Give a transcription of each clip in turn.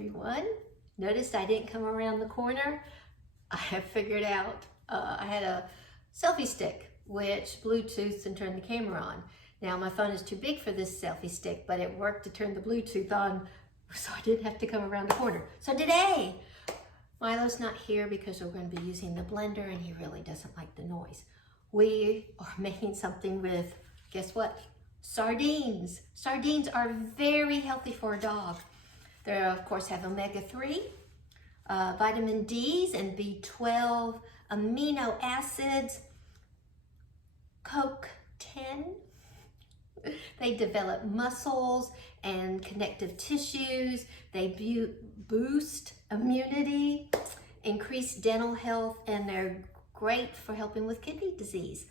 everyone. Noticed I didn't come around the corner. I have figured out, I had a selfie stick which Bluetooths and turned the camera on. Now my phone is too big for this selfie stick, but it worked to turn the Bluetooth on, so I didn't have to come around the corner. So today, Milo's not here because we're going to be using the blender and he really doesn't like the noise. We are making something with, guess what? Sardines. Sardines are very healthy for a dog. They of course have omega-3, vitamin D's and B12, amino acids, CoQ10. They develop muscles and connective tissues. They boost immunity, increase dental health, and they're great for helping with kidney disease,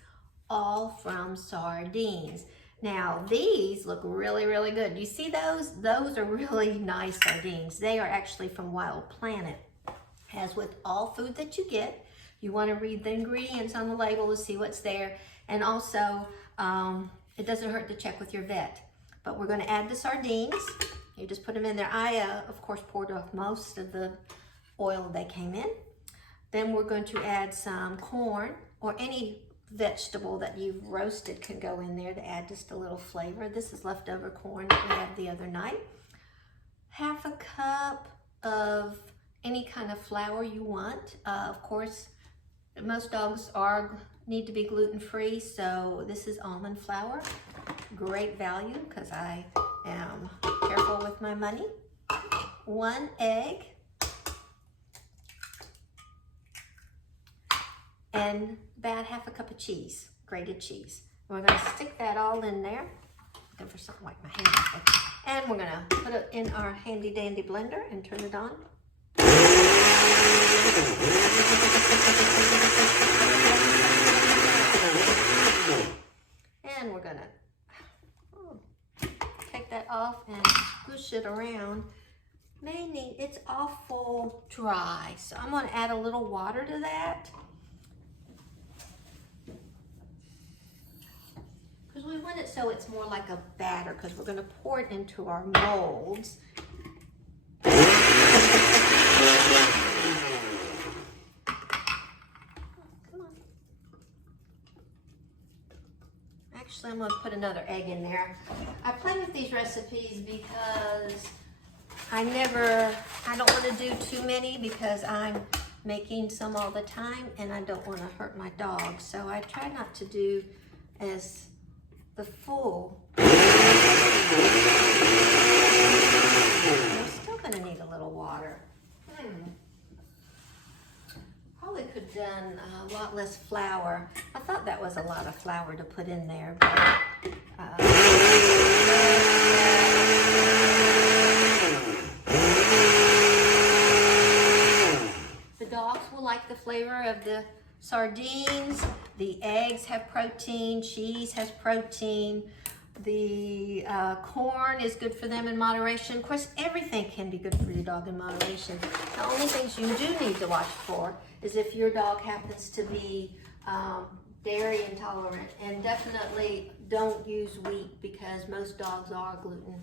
all from sardines. Now, these look really, really good. You see those? Those are really nice sardines. They are actually from Wild Planet. As with all food that you get, you want to read the ingredients on the label to see what's there. And also, it doesn't hurt to check with your vet. But we're going to add the sardines. You just put them in there. I, of course, poured off most of the oil they came in. Then we're going to add some corn, or any vegetable that you've roasted can go in there to add just a little flavor. This is leftover corn that we had the other night. Half a cup of any kind of flour you want. Of course, most dogs need to be gluten-free, so this is almond flour. Great value because I am careful with my money. 1 egg. And about half a cup of cheese, grated cheese. We're going to stick that all in there. Looking for something like my hand. And we're going to put it in our handy dandy blender and turn it on. And we're going to take that off and push it around. Mainly, it's awful dry, so I'm going to add a little water to that. We want it so it's more like a batter because we're going to pour it into our molds. Come on. Actually, I'm going to put another egg in there. I play with these recipes because I don't want to do too many because I'm making some all the time and I don't want to hurt my dog. So I try not to do as the full. We're still going to need a little water. Probably could have done a lot less flour. I thought that was a lot of flour to put in there, but the dogs will like the flavor of the sardines. The eggs have protein, cheese has protein, the corn is good for them in moderation. Of course, everything can be good for your dog in moderation. The only things you do need to watch for is if your dog happens to be dairy intolerant, and definitely don't use wheat because most dogs are gluten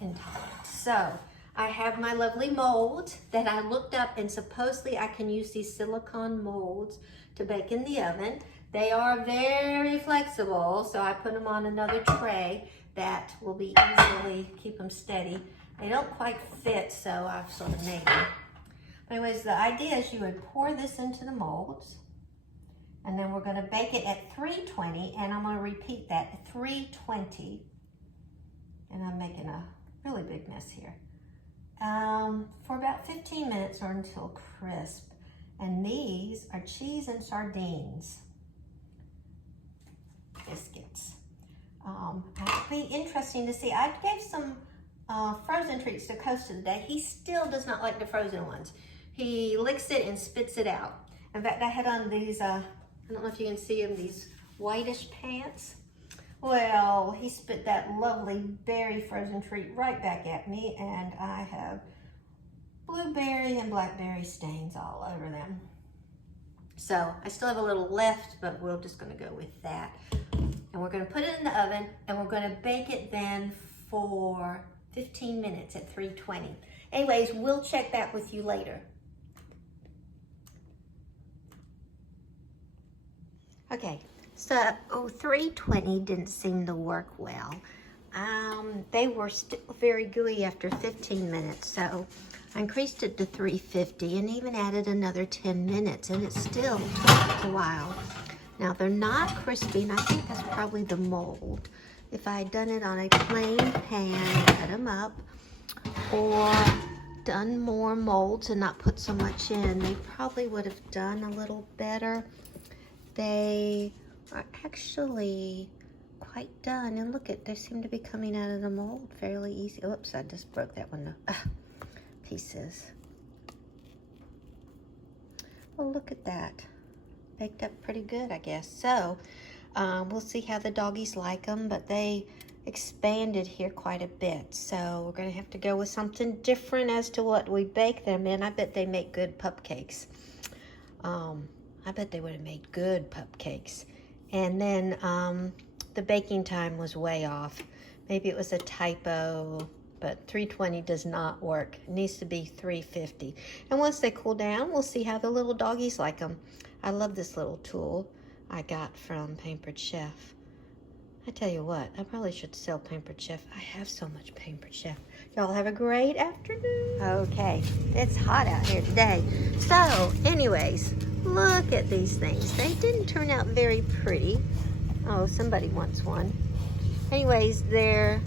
intolerant. So I have my lovely molds that I looked up, and supposedly I can use these silicone molds to bake in the oven. They are very flexible, so I put them on another tray that will be easily keep them steady. They don't quite fit, so I've sort of made them. But anyways, the idea is you would pour this into the molds, and then we're going to bake it at 320, and I'm going to repeat that at 320. And I'm making a really big mess here. For about 15 minutes or until crisp. And these are cheese and sardines biscuits. It'll be interesting to see. I gave some frozen treats to Costa today. He still does not like the frozen ones. He licks it and spits it out. In fact, I had on these, I don't know if you can see them, these whitish pants. Well, he spit that lovely berry frozen treat right back at me, and I have blueberry and blackberry stains all over them. So I still have a little left, but we're just going to go with that. And we're going to put it in the oven, and we're going to bake it then for 15 minutes at 320. Anyways, we'll check back with you later. Okay, so 320 didn't seem to work well. They were still very gooey after 15 minutes, so I increased it to 350 and even added another 10 minutes, and it still took a while. Now, they're not crispy, and I think that's probably the mold. If I had done it on a plain pan, cut them up, or done more molds and not put so much in, they probably would have done a little better. They are actually quite done, and look at, they seem to be coming out of the mold fairly easy. Oops, I just broke that one pieces. Well, look at that. Baked up pretty good, I guess. So we'll see how the doggies like them, but they expanded here quite a bit, so we're gonna have to go with something different as to what we bake them in. I bet they make good cupcakes. I bet they would have made good cupcakes. And then the baking time was way off. Maybe it was a typo, but 320 does not work. It needs to be 350. And once they cool down, we'll see how the little doggies like them. I love this little tool I got from Pampered Chef. I tell you what, I probably should sell Pampered Chef. I have so much Pampered Chef. Y'all have a great afternoon. Okay, it's hot out here today. So, anyways, look at these things. They didn't turn out very pretty. Oh, somebody wants one. Anyways, they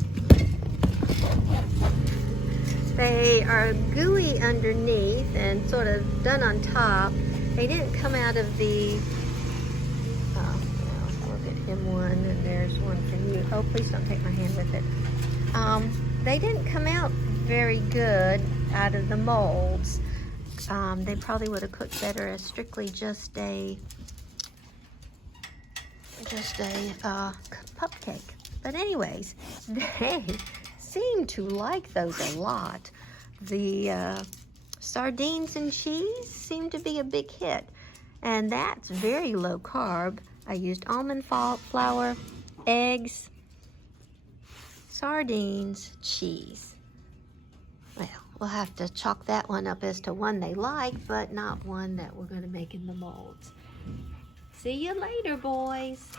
are gooey underneath and sort of done on top. They didn't come out of the, look at him one, and there's one for you. Oh, please don't take my hand with it. They didn't come out very good out of the molds. They probably would have cooked better as strictly just a cupcake. But anyways, they seem to like those a lot. The sardines and cheese seem to be a big hit, and that's very low carb. I used almond flour, eggs, sardines, cheese. Well, we'll have to chalk that one up as to one they like, but not one that we're going to make in the molds. See you later, boys.